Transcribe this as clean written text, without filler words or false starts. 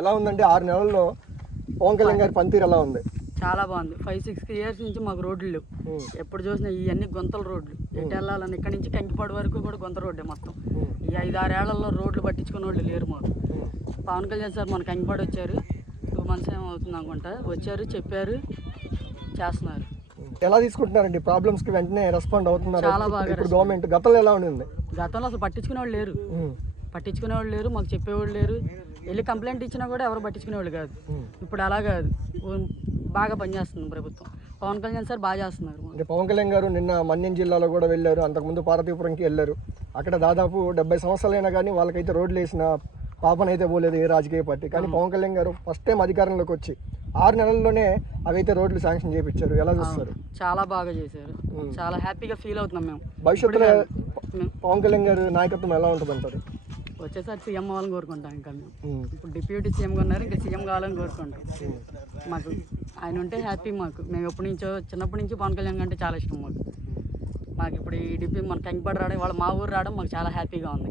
ఎలా ఉందండి 6 నెలల్లో పవన్ కళ్యాణ్ గారి పనితీరు ఎలా ఉంది? చాలా బాగుంది. 5-6 ఇయర్స్ నుంచి మాకు రోడ్లు లేవు. ఎప్పుడు చూసినా ఇవన్నీ గుంతల రోడ్లు. ఎటు వెళ్ళాలని ఇక్కడ నుంచి కంకిపాడు వరకు కూడా గుంత రోడ్డే మొత్తం. ఈ 5-6 ఏళ్లలో రోడ్లు పట్టించుకునే వాళ్ళు లేరు మాకు. పవన్ కళ్యాణ్ సార్ మన కంకిపాడు వచ్చారు, 2 months ఏమో అవుతుంది అనుకుంటా, వచ్చారు, చెప్పారు, చేస్తున్నారు. ఎలా తీసుకుంటున్నారండి ప్రాబ్లమ్స్ కి? వెంటనే రెస్పాండ్ అవుతున్నారు? చాలా బాగా. ఇప్పుడు గవర్నమెంట్ గతంలో ఎలా ఉంది? గతంలో అసలు పట్టించుకునేవాళ్ళు లేరు, మాకు చెప్పేవాళ్ళు లేరు. వెళ్ళి కంప్లైంట్ ఇచ్చినా కూడా ఎవరు పట్టించుకునేవాళ్ళు కాదు. ఇప్పుడు అలా కాదు, బాగా పనిచేస్తుంది ప్రభుత్వం. పవన్ కళ్యాణ్ సార్ బాగా చేస్తున్నారు. అంటే పవన్ కళ్యాణ్ గారు నిన్న మన్యం జిల్లాలో కూడా వెళ్ళారు, అంతకుముందు పార్వతీపురంకి వెళ్ళారు. అక్కడ దాదాపు 70 సంవత్సరాలైనా కానీ వాళ్ళకైతే రోడ్లు వేసిన పాపనైతే పోలేదు ఏ రాజకీయ పార్టీ. కానీ పవన్ కళ్యాణ్ గారు ఫస్ట్ టైం అధికారంలోకి వచ్చి 6 నెలల్లోనే అవైతే రోడ్లు శాంక్షన్ చేయించారు. ఎలా చూస్తారు? చాలా బాగా చేశారు, చాలా హ్యాపీగా ఫీల్ అవుతున్నాం మేము. భవిష్యత్తులో పవన్ కళ్యాణ్ గారు నాయకత్వం ఎలా ఉంటుంది అంటారు? వచ్చేసరికి సీఎం అవ్వాలని కోరుకుంటాం. ఇంకా మేము ఇప్పుడు డిప్యూటీ సీఎంగా ఉన్నారు, ఇంకా సీఎం కావాలని కోరుకుంటాం. మాకు ఆయన ఉంటే హ్యాపీ. మేము ఎప్పటి నుంచో చిన్నప్పటి నుంచి పవన్ కళ్యాణ్ అంటే చాలా ఇష్టం మాకు. ఇప్పుడు ఈ డిప్యూ మన కంకిపాడు రావడం, వాళ్ళ మా ఊరు రావడం మాకు చాలా హ్యాపీగా ఉంది.